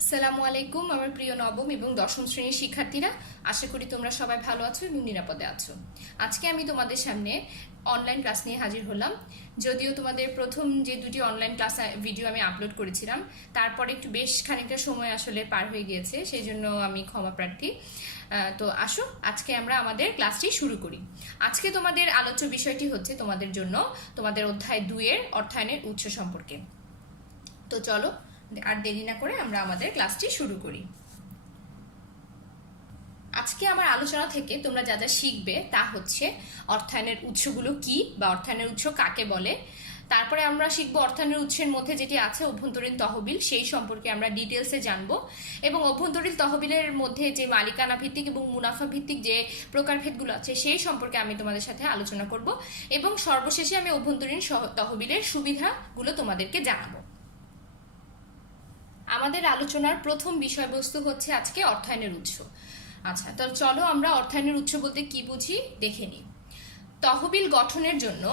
আসসালামু আলাইকুম আমার প্রিয় নবম এবং দশম শ্রেণীর শিক্ষার্থীরা, আশা করি তোমরা সবাই ভালো আছো এবং নিরাপদে আছো। আজকে আমি তোমাদের সামনে অনলাইন ক্লাস নিয়ে হাজির হলাম। যদিও তোমাদের প্রথম যে দুটি অনলাইন ক্লাস ভিডিও আমি আপলোড করেছিলাম, তারপরে একটু বেশ খানিকটা সময় আসলে পার হয়ে গিয়েছে, সেই জন্য আমি ক্ষমা প্রার্থী। তো আসো আজকে আমরা আমাদের ক্লাসটি শুরু করি। আজকে তোমাদের আলোচ্য বিষয়টি হচ্ছে তোমাদের জন্য তোমাদের অধ্যায় 2-এর অর্থায়নের উৎস সম্পর্কে। তো চলো আর দেরি না করে আমরা আমাদের ক্লাসটি শুরু করি। আজকে আমার আলোচনা থেকে তোমরা যা যা শিখবে তা হচ্ছে অর্থায়নের উৎসগুলো কি বা অর্থায়নের উৎস কাকে বলে। তারপরে আমরা শিখবো অর্থায়নের উৎসের মধ্যে যেটি আছে অভ্যন্তরীণ তহবিল, সেই সম্পর্কে আমরা ডিটেলসে জানবো, এবং অভ্যন্তরীণ তহবিলের মধ্যে যে মালিকানা ভিত্তিক এবং মুনাফা ভিত্তিক যে প্রকারভেদগুলো আছে সেই সম্পর্কে আমি তোমাদের সাথে আলোচনা করব, এবং সর্বশেষে আমি অভ্যন্তরীণ তহবিলের সুবিধাগুলো তোমাদেরকে জানাবো। আমাদের আলোচনার প্রথম বিষয়বস্তু হচ্ছে আজকে অর্থায়নের উৎস। আচ্ছা, তো চলো আমরা অর্থায়নের উৎস বলতে কি বুঝি দেখে নিই। তহবিল গঠনের জন্য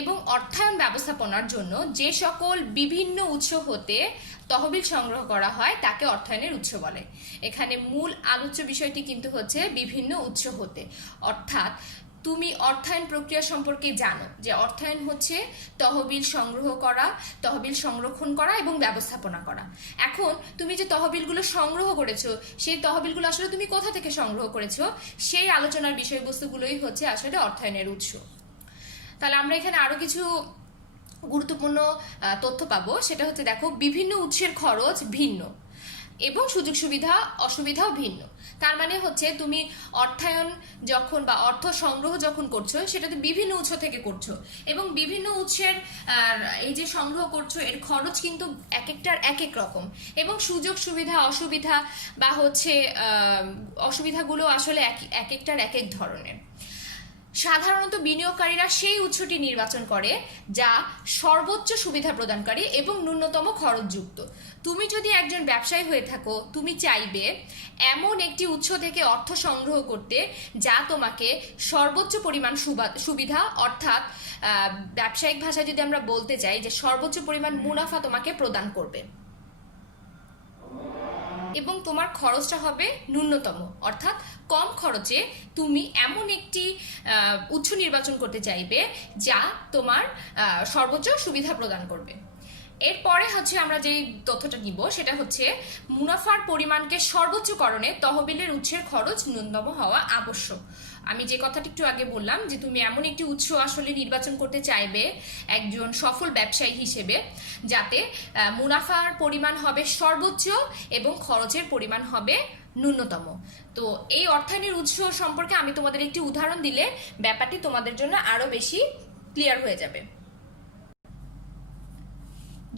এবং অর্থায়ন ব্যবস্থাপনার জন্য যে সকল বিভিন্ন উৎস হতে তহবিল সংগ্রহ করা হয় তাকে অর্থায়নের উৎস বলে। এখানে মূল আলোচ্য বিষয়টি কিন্তু হচ্ছে বিভিন্ন উৎস হতে, অর্থাৎ তুমি অর্থায়ন প্রক্রিয়া সম্পর্কে জানো যে অর্থায়ন হচ্ছে তহবিল সংগ্রহ করা, তহবিল সংরক্ষণ করা এবং ব্যবস্থাপনা করা। এখন তুমি যে তহবিলগুলো সংগ্রহ করেছো সেই তহবিলগুলো আসলে তুমি কোথা থেকে সংগ্রহ করেছো সেই আলোচনার বিষয়বস্তুগুলোই হচ্ছে আসলে অর্থায়নের উৎস। তাহলে আমরা এখানে আরো কিছু গুরুত্বপূর্ণ তথ্য পাবো। সেটা হচ্ছে, দেখো, বিভিন্ন উৎসের খরচ ভিন্ন এবং সুযোগ সুবিধা অসুবিধাও ভিন্ন। তার মানে হচ্ছে তুমি অর্থায়ন যখন বা অর্থ সংগ্রহ যখন করছো সেটাতে বিভিন্ন উৎস থেকে করছো, এবং বিভিন্ন উৎসের এই যে সংগ্রহ করছো এর খরচ কিন্তু এক একটার এক এক রকম, এবং সুযোগ সুবিধা অসুবিধা বা হচ্ছে অসুবিধাগুলো আসলে এক একটার এক এক ধরনের। সাধারণত বিনিয়োগকারীরা সেই উৎসটি নির্বাচন করে যা সর্বোচ্চ সুবিধা প্রদানকারী এবং ন্যূনতম খরচযুক্ত। তুমি যদি একজন ব্যবসায়ী হয়ে থাকো, তুমি চাইবে এমন একটি উৎস থেকে অর্থ সংগ্রহ করতে যা তোমাকে সর্বোচ্চ পরিমাণ সুবিধা, অর্থাৎ ব্যবসায়িক ভাষায় যদি আমরা বলতে চাই যে সর্বোচ্চ পরিমাণ মুনাফা তোমাকে প্রদান করবে, এবং তোমার খরচটা হবে ন্যূনতম, অর্থাৎ কম খরচে তুমি এমন একটি উৎস নির্বাচন করতে চাইবে যা তোমার সর্বোচ্চ সুবিধা প্রদান করবে। এরপরে হচ্ছে আমরা যে তথ্যটা নিব সেটা হচ্ছে মুনাফার পরিমাণকে সর্বোচ্চকরণে তহবিলের উৎসের খরচ ন্যূনতম হওয়া আবশ্যক। আমি যে কথাটি একটু আগে বললাম যে তুমি এমন একটি উৎস আসলে নির্বাচন করতে চাইবে একজন সফল ব্যবসায়ী হিসেবে যাতে মুনাফার পরিমাণ হবে সর্বোচ্চ এবং খরচের পরিমাণ হবে ন্যূনতম। তো এই অর্থায়নের উৎস সম্পর্কে আমি তোমাদের একটি উদাহরণ দিলে ব্যাপারটি তোমাদের জন্য আরো বেশি ক্লিয়ার হয়ে যাবে।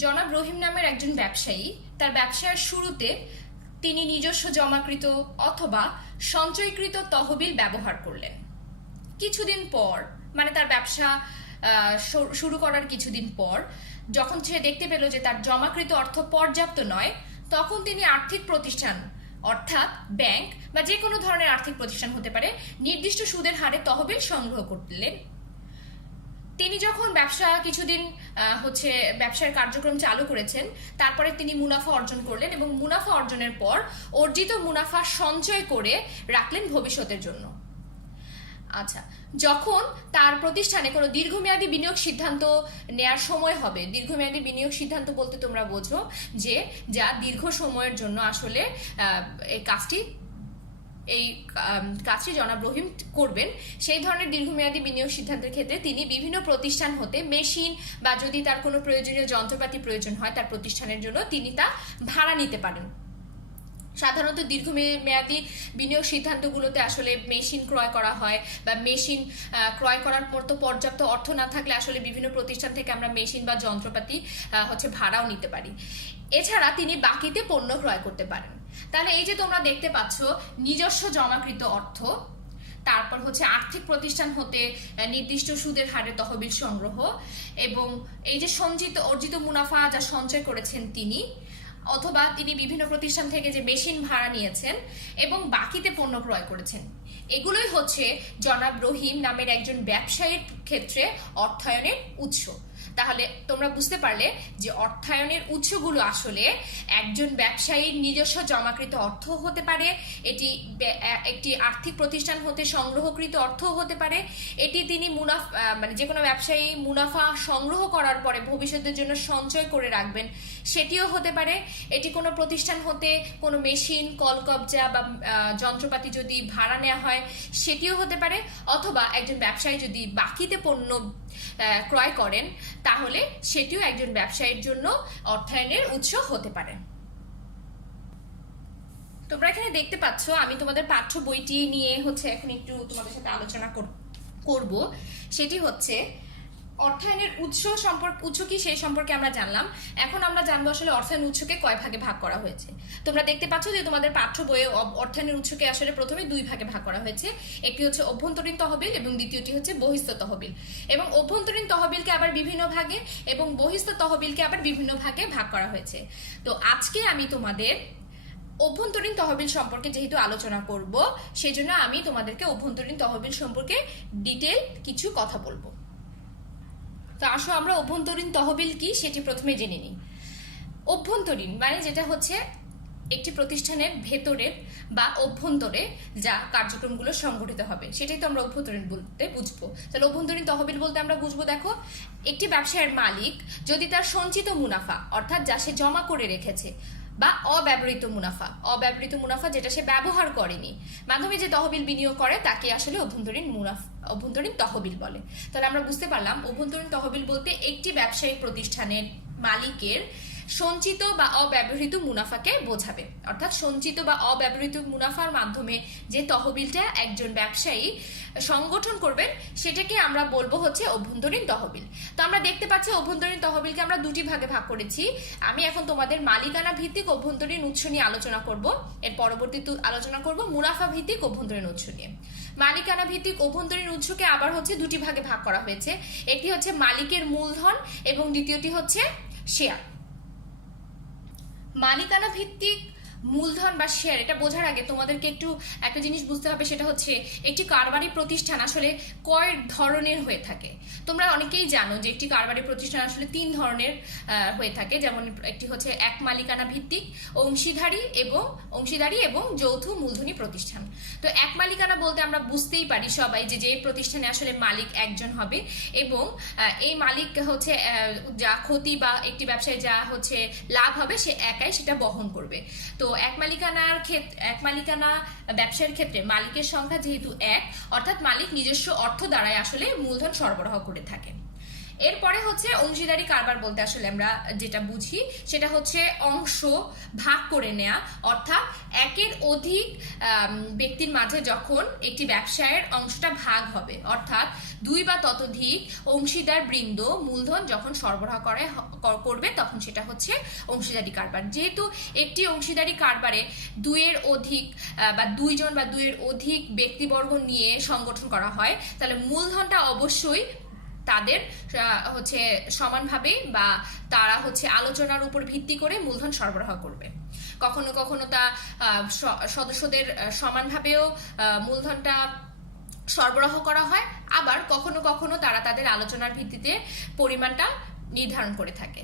জনাব রহিম নামের একজন ব্যবসায়ী তার ব্যবসার শুরুতে তিনি নিজস্ব জমাকৃত অথবা সঞ্চয়কৃত তহবিল ব্যবহার করলেন। কিছুদিন পর, মানে তার ব্যবসা শুরু করার কিছুদিন পর, যখন সে দেখতে পেল যে তার জমাকৃত অর্থ পর্যাপ্ত নয়, তখন তিনি আর্থিক প্রতিষ্ঠান, অর্থাৎ ব্যাংক বা যে কোনো ধরনের আর্থিক প্রতিষ্ঠান হতে পারে, নির্দিষ্ট সুদের হারে তহবিল সংগ্রহ করলেন। তিনি যখন কিছুদিন ব্যবসার কার্যক্রম চালু করেছেন, তারপরে তিনি মুনাফা অর্জন করলেন, এবং মুনাফা অর্জনের পর অর্জিত মুনাফা সঞ্চয় করে রাখলেন ভবিষ্যতের জন্য। আচ্ছা, যখন তার প্রতিষ্ঠানে কোনো দীর্ঘমেয়াদী বিনিয়োগ সিদ্ধান্ত নেয়ার সময় হবে, দীর্ঘমেয়াদী বিনিয়োগ সিদ্ধান্ত বলতে তোমরা বোঝো যে যা দীর্ঘ সময়ের জন্য আসলে এই কাজটি জনাব রহিম করবেন, সেই ধরনের দীর্ঘমেয়াদী বিনিয়োগ সিদ্ধান্তের ক্ষেত্রে তিনি বিভিন্ন প্রতিষ্ঠান হতে মেশিন বা যদি তার কোনো প্রয়োজনীয় যন্ত্রপাতি প্রয়োজন হয় তার প্রতিষ্ঠানের জন্য তিনি তা ভাড়া নিতে পারেন। সাধারণত দীর্ঘমেয়াদী বিনিয়োগ সিদ্ধান্তগুলোতে আসলে মেশিন ক্রয় করা হয়, বা মেশিন ক্রয় করার মতো পর্যাপ্ত অর্থ না থাকলে আসলে বিভিন্ন প্রতিষ্ঠান থেকে আমরা মেশিন বা যন্ত্রপাতি ভাড়াও নিতে পারি। এছাড়া তিনি বাকিতে পণ্য ক্রয় করতে পারেন। তাহলে এই যে তোমরা দেখতে পাচ্ছ নিজস্ব জমাকৃত অর্থ, তারপর হচ্ছে আর্থিক প্রতিষ্ঠান হতে নির্দিষ্ট সুদের হারে তহবিল সংগ্রহ, এবং এই যে অর্জিত মুনাফা যা সঞ্চয় করেছেন তিনি, অথবা তিনি বিভিন্ন প্রতিষ্ঠান থেকে যে মেশিন ভাড়া নিয়েছেন এবং বাকিতে পণ্য ক্রয় করেছেন, এগুলোই হচ্ছে জনাব রহিম নামের একজন ব্যবসায়ীর ক্ষেত্রে অর্থায়নের উৎস। তাহলে তোমরা বুঝতে পারলে যে অর্থায়নের উৎসগুলো আসলে একজন ব্যবসায়ীর নিজস্ব জমাকৃত অর্থ হতে পারে, এটি একটি আর্থিক প্রতিষ্ঠান হতে সংগ্রহকৃত অর্থ হতে পারে, এটি তিনি মুনাফা মানে যে কোনো ব্যবসায়ী মুনাফা সংগ্রহ করার পরে ভবিষ্যতের জন্য সঞ্চয় করে রাখবেন সেটিও হতে পারে, এটি কোনো প্রতিষ্ঠান হতে কোনো মেশিন, কলকবজা বা যন্ত্রপাতি যদি ভাড়া নেওয়া হয় সেটিও হতে পারে, অথবা একজন ব্যবসায়ী যদি বাকিতে পণ্য ক্রয় করেন তাহলে সেটিও একজন ব্যবসায়ীর জন্য অর্থায়নের উৎস হতে পারে। তোমরা এখানে দেখতে পাচ্ছ আমি তোমাদের পাঠ্য বইটি নিয়ে এখন একটু তোমাদের সাথে আলোচনা করব। সেটি হচ্ছে অর্থায়নের উৎস কি সেই সম্পর্কে আমরা জানলাম। এখন আমরা জানবো আসলে অর্থায়ন উৎসকে কয় ভাগে ভাগ করা হয়েছে। তোমরা দেখতে পাচ্ছ যে তোমাদের পাঠ্য বইয়ে অর্থায়নের উৎসকে আসলে প্রথমে দুই ভাগে ভাগ করা হয়েছে, একটি হচ্ছে অভ্যন্তরীণ তহবিল এবং দ্বিতীয়টি হচ্ছে বহিস্থ তহবিল। এবং অভ্যন্তরীণ তহবিলকে আবার বিভিন্ন ভাগে এবং বহিস্থ তহবিলকে আবার বিভিন্ন ভাগে ভাগ করা হয়েছে। তো আজকে আমি তোমাদের অভ্যন্তরীণ তহবিল সম্পর্কে যেহেতু আলোচনা করব, সেজন্য আমি তোমাদেরকে অভ্যন্তরীণ তহবিল সম্পর্কে ডিটেল কিছু কথা বলবো। তো আসো আমরা অভ্যন্তরীণ তহবিল কি সেটি প্রথমে জেনে নিই। অভ্যন্তরীণ মানে যেটা হচ্ছে একটি প্রতিষ্ঠানের ভেতরের বা অভ্যন্তরে যা কার্যক্রমগুলো সংগঠিত হবে সেটাই তো আমরা অভ্যন্তরীণ বলতে বুঝবো। তাহলে অভ্যন্তরীণ তহবিল বলতে আমরা বুঝবো, দেখো একটি ব্যবসায়ের মালিক যদি তার সঞ্চিত মুনাফা অর্থাৎ যা সে জমা করে রেখেছে বা অব্যবহৃত মুনাফা যেটা সে ব্যবহার করেনি মাধ্যমে যে তহবিল বিনিয়োগ করে তাকে আসলে অভ্যন্তরীণ তহবিল বলে। তাহলে আমরা বুঝতে পারলাম অভ্যন্তরীণ তহবিল বলতে একটি ব্যবসায়িক প্রতিষ্ঠানের মালিকের সঞ্চিত বা অব্যবহৃত মুনাফাকে বোঝাবে, অর্থাৎ সঞ্চিত বা অব্যবহৃত মুনাফার মাধ্যমে যে তহবিলটা একজন ব্যবসায়ী সংগঠন করবেন সেটাকে আমরা বলবো হচ্ছে অভ্যন্তরীণ তহবিল। তো আমরা দেখতে পাচ্ছি অভ্যন্তরীণ তহবিলকে আমরা দুটি ভাগে ভাগ করেছি। আমি এখন তোমাদের মালিকানা ভিত্তিক অভ্যন্তরীণ উৎস নিয়ে আলোচনা করব, এর পরবর্তীতে আলোচনা করব মুনাফা ভিত্তিক অভ্যন্তরীণ উৎস নিয়ে। মালিকানা ভিত্তিক অভ্যন্তরীণ উৎসকে আবার হচ্ছে দুটি ভাগে ভাগ করা হয়েছে, একটি হচ্ছে মালিকের মূলধন এবং দ্বিতীয়টি হচ্ছে শেয়ার। মালিকানা ভিত্তিক মূলধন বা শেয়ার এটা বোঝার আগে তোমাদেরকে একটা জিনিস বুঝতে হবে, সেটা হচ্ছে একটি কারবারি প্রতিষ্ঠান আসলে কয় ধরনের হয়ে থাকে। তোমরা অনেকেই জানো যে একটি কারবারি প্রতিষ্ঠান আসলে তিন ধরনের হয়ে থাকে, যেমন একটি হচ্ছে এক মালিকানা ভিত্তিক, অংশীদারি এবং যৌথ মূলধনী প্রতিষ্ঠান। তো এক মালিকানা বলতে আমরা বুঝতেই পারি সবাই যে প্রতিষ্ঠানে আসলে মালিক একজন হবে এবং এই মালিক হচ্ছে যা ক্ষতি বা একটি ব্যবসায় যা হচ্ছে লাভ হবে সে একাই সেটা বহন করবে। তো এক মালিকানা ব্যবসার ক্ষেত্রে মালিকের সংখ্যা যেহেতু এক, অর্থাৎ মালিক নিজস্ব অর্থ দ্বারাই আসলে মূলধন সরবরাহ করে থাকেন। এরপরে হচ্ছে অংশীদারি কারবার বলতে আসলে আমরা যেটা বুঝি সেটা হচ্ছে অংশ ভাগ করে নেয়া, অর্থাৎ একের অধিক ব্যক্তির মাঝে যখন একটি ব্যবসায়ের অংশটা ভাগ হবে, অর্থাৎ দুই বা ততোধিক অংশীদার বৃন্দ মূলধন যখন সরবরাহ করবে তখন সেটা হচ্ছে অংশীদারি কারবার। যেহেতু একটি অংশীদারি কারবারে দুইয়ের অধিক বা দুইজন বা দুইয়ের অধিক ব্যক্তিবর্গ নিয়ে সংগঠন করা হয়, তাহলে মূলধনটা অবশ্যই তাদের হচ্ছে সমানভাবে বা তারা হচ্ছে আলোচনার উপর ভিত্তি করে মূলধন সরবরাহ করবে। কখনো কখনো তা সদস্যদের সমানভাবেও মূলধনটা সরবরাহ করা হয়, আবার কখনো কখনো তারা তাদের আলোচনার ভিত্তিতে পরিমাণটা নির্ধারণ করে থাকে।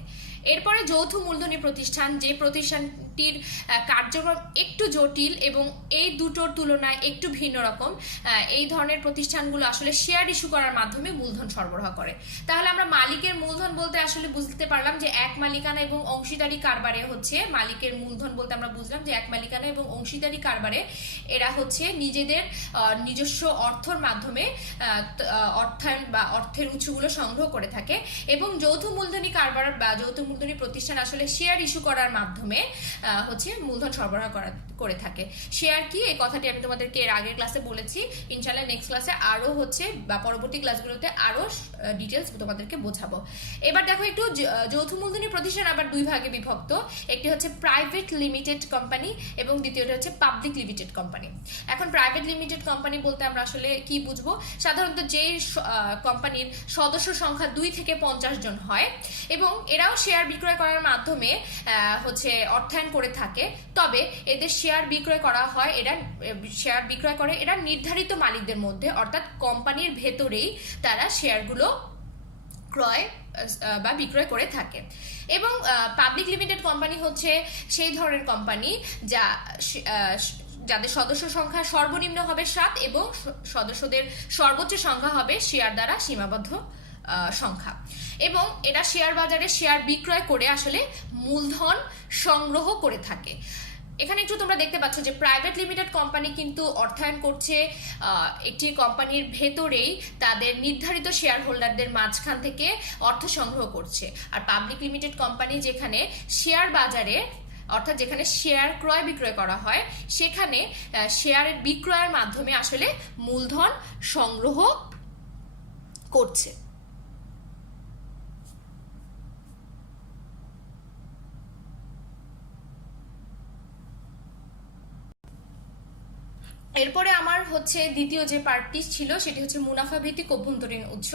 এরপরে যৌথ মূলধনী প্রতিষ্ঠান, যে প্রতিষ্ঠানটির কার্যক্রম একটু জটিল এবং এই দুটোর তুলনায় একটু ভিন্ন রকম, এই ধরনের প্রতিষ্ঠানগুলো আসলে শেয়ার ইস্যু করার মাধ্যমে মূলধন সরবরাহ করে। তাহলে আমরা মালিকের মূলধন বলতে আসলে বুঝতে পারলাম যে এক মালিকানা এবং অংশীদারি কারবারে হচ্ছে মালিকের মূলধন বলতে আমরা বুঝলাম যে এক মালিকানা এবং অংশীদারি কারবারে এরা হচ্ছে নিজেদের নিজস্ব অর্থের মাধ্যমে অর্থায়ন বা অর্থের উৎসগুলো সংগ্রহ করে থাকে, এবং যৌথ মূলধনী কারবার বা যৌথ মূলধনী প্রতিষ্ঠান আসলে শেয়ার ইস্যু করার মাধ্যমে হচ্ছে মূলধন সরবরাহ করে থাকে। শেয়ার কি এই কথাটি আমি তোমাদেরকে এর আগের ক্লাসে বলেছি, ইনশাআল্লাহ নেক্সট ক্লাসে আরো হচ্ছে বা পরবর্তী ক্লাসগুলোতে আরো ডিটেলস তোমাদেরকে বোঝাবো। এবার দেখো একটু যৌথ মূলধনী প্রতিষ্ঠান আবার দুই ভাগে বিভক্ত, একটি হচ্ছে প্রাইভেট লিমিটেড কোম্পানি এবং দ্বিতীয়টি হচ্ছে পাবলিক লিমিটেড কোম্পানি। এখন প্রাইভেট লিমিটেড কোম্পানি বলতে আমরা আসলে কি বুঝবো, সাধারণত যে কোম্পানির সদস্য সংখ্যা 2 থেকে 50 জন হয় এবং এরাও শেয়ার বিক্রয় করার মাধ্যমে হচ্ছে অর্থায়ন করে থাকে, তবে এদের শেয়ার বিক্রয় করে এরা নির্ধারিত মালিকদের মধ্যে, অর্থাৎ কোম্পানির ভেতরেই তারা শেয়ারগুলো ক্রয় বা বিক্রয় করে থাকে। এবং পাবলিক লিমিটেড কোম্পানি হচ্ছে সেই ধরনের কোম্পানি যাদের সদস্য সংখ্যা সর্বনিম্ন হবে 7 এবং সদস্যদের সর্বোচ্চ সংখ্যা হবে শেয়ার দ্বারা সীমাবদ্ধ সংখ্যা, এবং এরা শেয়ার বাজারে শেয়ার বিক্রয় করে আসলে মূলধন সংগ্রহ করে থাকে। এখানে একটু তোমরা দেখতে পাচ্ছ যে প্রাইভেট লিমিটেড কোম্পানি কিন্তু অর্থায়ন করছে একটি কোম্পানির ভেতরেই তাদের নির্ধারিত শেয়ার হোল্ডারদের মাঝখান থেকে অর্থ সংগ্রহ করছে। আর পাবলিক লিমিটেড কোম্পানি যেখানে শেয়ার বাজারে অর্থাৎ যেখানে শেয়ার ক্রয় বিক্রয় করা হয় সেখানে শেয়ারের বিক্রয়ের মাধ্যমে আসলে মূলধন সংগ্রহ করছে। এরপরে আমার হচ্ছে দ্বিতীয় যে পার্টটি ছিল সেটি হচ্ছে মুনাফা ভিত্তিক অভ্যন্তরীণ উৎস।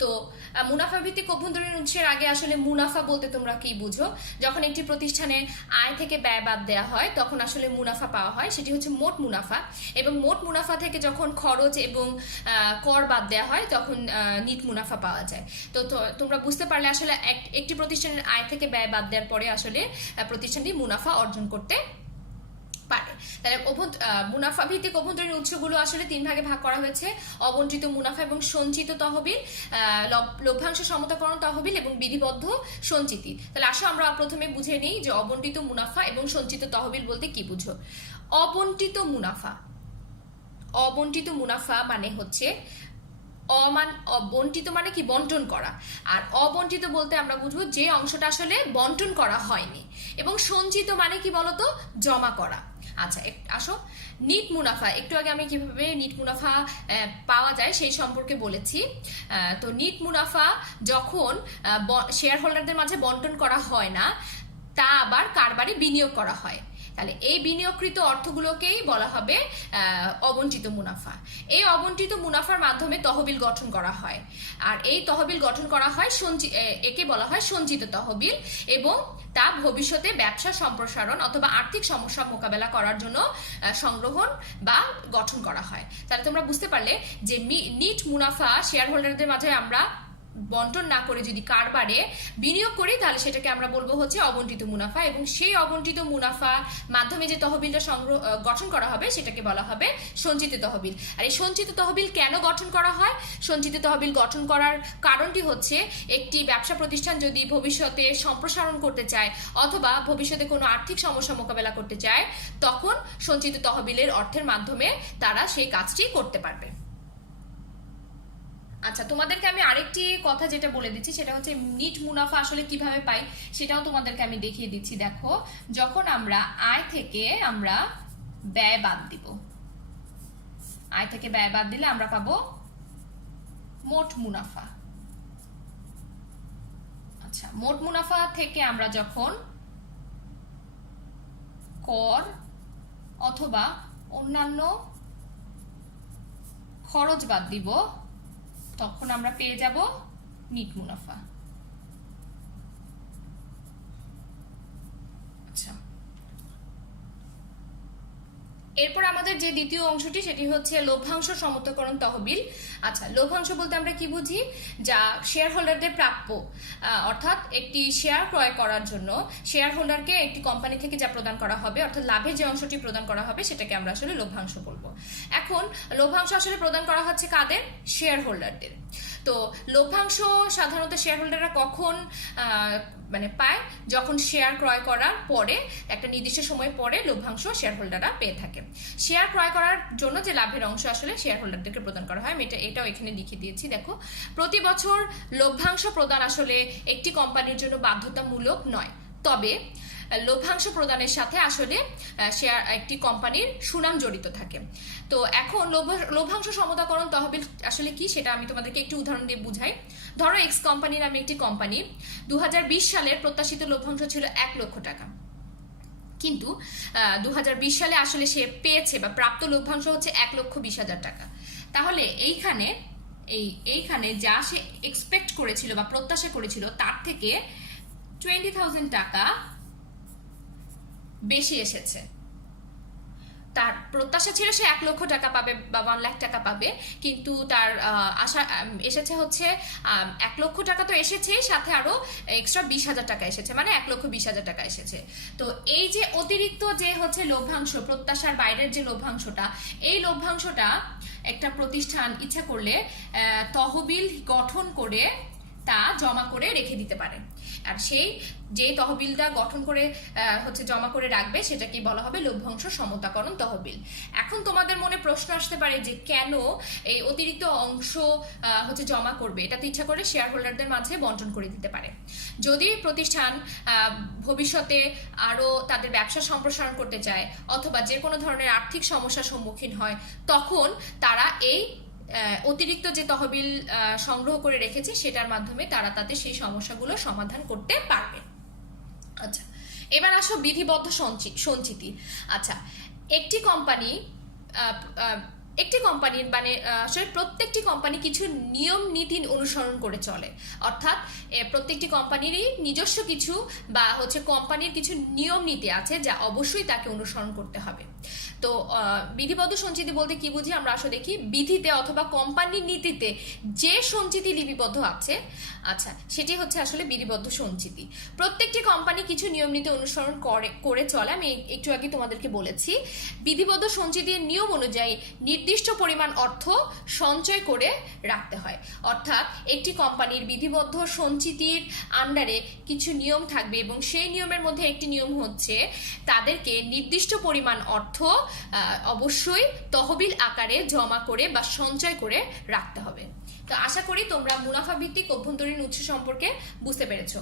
তো মুনাফা ভিত্তিক অভ্যন্তরীণ উৎসের আগে আসলে মুনাফা বলতে তোমরা কি বুঝো? যখন একটি প্রতিষ্ঠানে আয় থেকে ব্যয় বাদ দেওয়া হয় তখন আসলে মুনাফা পাওয়া হয়, সেটি হচ্ছে মোট মুনাফা। এবং মোট মুনাফা থেকে যখন খরচ এবং কর বাদ দেওয়া হয় তখন নিট মুনাফা পাওয়া যায়। তো তোমরা বুঝতে পারলে আসলে একটি প্রতিষ্ঠানের আয় থেকে ব্যয় বাদ দেওয়ার পরে আসলে প্রতিষ্ঠানটি মুনাফা অর্জন করতে পারে। তাহলে মুনাফা ভিত্তিক অভ্যন্তরীণ উৎসগুলো আসলে 3 ভাগে ভাগ করা হয়েছে: অবন্টিত মুনাফা এবং সঞ্চিত তহবিল, লভ্যাংশ সমতাকরণ তহবিল এবং বিধিবদ্ধ সঞ্চিতি। তাহলে আসো আমরা প্রথমে বুঝে নিই যে অবন্টিত মুনাফা এবং সঞ্চিত তহবিল বলতে কি বুঝো। অবন্টিত মুনাফা মানে হচ্ছে বন্টিত মানে কি বন্টন করা, আর অবন্টিত বলতে আমরা বুঝবো যে অংশটা আসলে বন্টন করা হয়নি। এবং সঞ্চিত মানে কি বলতো, জমা করা। আচ্ছা আসো নিট মুনাফা, একটু আগে আমি কিভাবে নিট মুনাফা পাওয়া যায় সেই সম্পর্কে বলেছি। তো নিট মুনাফা যখন শেয়ার হোল্ডারদের মাঝে বন্টন করা হয় না, তা আবার কারবারে বিনিয়োগ করা হয়, তাহলে এই বিনিয়োগকৃত অর্থগুলোকেই বলা হবে অবন্টিত মুনাফা। এই অবন্টিত মুনাফার মাধ্যমে তহবিল গঠন করা হয়, আর এই তহবিল গঠন করা হয় একে বলা হয় সঞ্চিত তহবিল, এবং তা ভবিষ্যতে ব্যবসা সম্প্রসারণ অথবা আর্থিক সমস্যা মোকাবেলা করার জন্য সংগ্রহণ বা গঠন করা হয়। তাহলে তোমরা বুঝতে পারলে যে নিট মুনাফা শেয়ার হোল্ডারদের মাঝে আমরা বন্টন না করে যদি কারবারে বিনিয়োগ করি তাহলে সেটাকে আমরা বলবো হচ্ছে অবন্টিত মুনাফা, এবং সেই অবন্টিত মুনাফা মাধ্যমে যে তহবিলটা গঠন করা হবে সেটাকে বলা হবে সঞ্চিত তহবিল। আর এই সঞ্চিত তহবিল কেন গঠন করা হয়? সঞ্চিত তহবিল গঠন করার কারণটি হচ্ছে একটি ব্যবসা প্রতিষ্ঠান যদি ভবিষ্যতে সম্প্রসারণ করতে চায় অথবা ভবিষ্যতে কোনো আর্থিক সমস্যা মোকাবেলা করতে চায়, তখন সঞ্চিত তহবিলের অর্থের মাধ্যমে তারা সেই কাজটি করতে পারবে। আচ্ছা, তোমাদেরকে আমি আরেকটি কথা যেটা বলে দিচ্ছি সেটা হচ্ছে নিট মুনাফা আসলে কিভাবে পাই সেটাও তোমাদেরকে আমি দেখিয়ে দিচ্ছি। দেখো, যখন আমরা আয় থেকে আমরা ব্যয় বাদ দিব, আয় থেকে ব্যয় বাদ দিলে আমরা পাবো মোট মুনাফা। আচ্ছা, মোট মুনাফা থেকে আমরা যখন কর অথবা অন্যান্য খরচ বাদ দিব তখন আমরা পেয়ে যাব নিট মুনাফা। আচ্ছা, এরপর আমাদের যে দ্বিতীয় অংশটি সেটি হচ্ছে লভ্যাংশ সমতাকরণ তহবিল। আচ্ছা, লভ্যাংশ বলতে আমরা কি বুঝি? যা শেয়ার হোল্ডারদের প্রাপ্য, অর্থাৎ একটি শেয়ার ক্রয় করার জন্য শেয়ার হোল্ডারকে একটি কোম্পানি থেকে যা প্রদান করা হবে, অর্থাৎ লাভের যে অংশটি প্রদান করা হবে সেটাকে আমরা আসলে লভ্যাংশ বলবো। এখন লভ্যাংশ আসলে প্রদান করা হচ্ছে কাদের? শেয়ার হোল্ডারদের। তো লভ্যাংশ সাধারণত শেয়ার হোল্ডাররা কখন পায়? যখন শেয়ার ক্রয় করার পরে একটা নির্দিষ্ট সময় পরে লভ্যাংশ শেয়ার হোল্ডাররা পেয়ে থাকে। শেয়ার ক্রয় করার জন্য যে লাভের অংশ আসলে শেয়ার হোল্ডারদেরকে প্রদান করা হয়, এটাও এখানে লিখে দিয়েছি। দেখো, প্রতি বছর লভ্যাংশ প্রদান আসলে একটি কোম্পানির জন্য বাধ্যতামূলক নয়, তবে লভ্যাংশ প্রদানের সাথে আসলে একটি কোম্পানির সুনাম জড়িত থাকে। তো এখন লভ্যাংশ সমতাকরণ তহবিল আসলে কি সেটা আমি তোমাদেরকে একটি উদাহরণ দিয়ে বুঝাই। ধরো এক্স কোম্পানি নামে একটি কোম্পানি 2020 সালের প্রত্যাশিত লভ্যাংশ ছিল 1 লক্ষ টাকা, কিন্তু 2020 সালে আসলে সে পেয়েছে বা প্রাপ্ত লভ্যাংশ হচ্ছে 1,20,000 টাকা। তাহলে এইখানে যা সে এক্সপেক্ট করেছিল বা প্রত্যাশা করেছিল তার থেকে 20,000 টাকা বেশি এসেছে। তার প্রত্যাশা ছিল সে 1 লক্ষ টাকা পাবে বা 1 লাখ টাকা পাবে, কিন্তু তার আশা এসেছে হচ্ছে 1 লক্ষ টাকা তো এসেছেই, সাথে আরো এক্সট্রা 20,000 টাকা এসেছে, মানে 1,20,000 টাকা এসেছে। তো এই যে অতিরিক্ত যে হচ্ছে লভ্যাংশ, প্রত্যাশার বাইরের যে লভ্যাংশটা, এই লভ্যাংশটা একটা প্রতিষ্ঠান ইচ্ছা করলে তহবিল গঠন করে তা জমা করে রেখে দিতে পারে। আর সেই যে তহবিলটা গঠন করে হচ্ছে জমা করে রাখবে সেটাকে বলা হবে লভ্যাংশ সমতাকরণ তহবিল। এখন তোমাদের মনে প্রশ্ন আসতে পারে যে কেন এই অতিরিক্ত অংশ হচ্ছে জমা করবে? এটা তো ইচ্ছা করে শেয়ার হোল্ডারদের মাঝে বন্টন করে দিতে পারে। যদি প্রতিষ্ঠান ভবিষ্যতে আরো তাদের ব্যবসা সম্প্রসারণ করতে চায় অথবা যে কোনো ধরনের আর্থিক সমস্যার সম্মুখীন হয়, তখন তারা এই অতিরিক্ত যে তহবিল সংগ্রহ করে রেখেছে সেটার মাধ্যমে তারা তাদের সেই সমস্যাগুলো সমাধান করতে পারবে। আচ্ছা, এবার আসো বিধিবদ্ধ সঞ্চিতি। আচ্ছা, একটি কোম্পানির মানে আসলে প্রত্যেকটি কোম্পানি কিছু নিয়ম নীতি অনুসরণ করে চলে, অর্থাৎ প্রত্যেকটি কোম্পানিরই নিজস্ব কিছু বা হচ্ছে কোম্পানির কিছু নিয়ম নীতি আছে যা অবশ্যই তাকে অনুসরণ করতে হবে। তো বিধিবদ্ধ সঞ্চিতি বলতে কি বুঝি আমরা আসলে দেখি, বিধিতে অথবা কোম্পানির নীতিতে যে সঞ্চিতি লিপিবদ্ধ আছে, আচ্ছা সেটি হচ্ছে আসলে বিধিবদ্ধ সঞ্চিতি। প্রত্যেকটি কোম্পানি কিছু নিয়ম নীতি অনুসরণ করে চলে। আমি একটু আগে তোমাদেরকে বলেছি বিধিবদ্ধ সঞ্চিতির নিয়ম অনুযায়ী নির্দিষ্ট পরিমাণ অর্থ সঞ্চয় করে রাখতে হয়। অর্থাৎ একটি কোম্পানির বিধিবদ্ধ সঞ্চিতির আন্ডারে কিছু নিয়ম থাকবে এবং সেই নিয়মের মধ্যে একটি নিয়ম হচ্ছে তাদেরকে নির্দিষ্ট পরিমাণ অর্থ অবশ্যই তহবিল আকারে জমা করে বা সঞ্চয় করে রাখতে হবে। তো আশা করি তোমরা মুনাফা ভিত্তিক অভ্যন্তরীণ উৎস সম্পর্কে বুঝতে পেরেছো।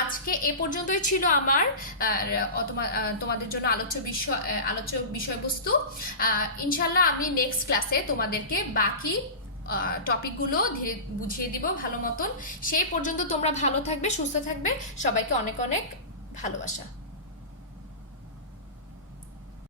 আজকে এ পর্যন্তই ছিল আমার তোমাদের জন্য আলোচ্য বিষয়বস্তু। ইনশাল্লাহ আমি নেক্সট ক্লাসে তোমাদেরকে বাকি টপিকগুলো ধীরে বুঝিয়ে দিব ভালো মতন। সেই পর্যন্ত তোমরা ভালো থাকবে, সুস্থ থাকবে। সবাইকে অনেক অনেক ভালোবাসা।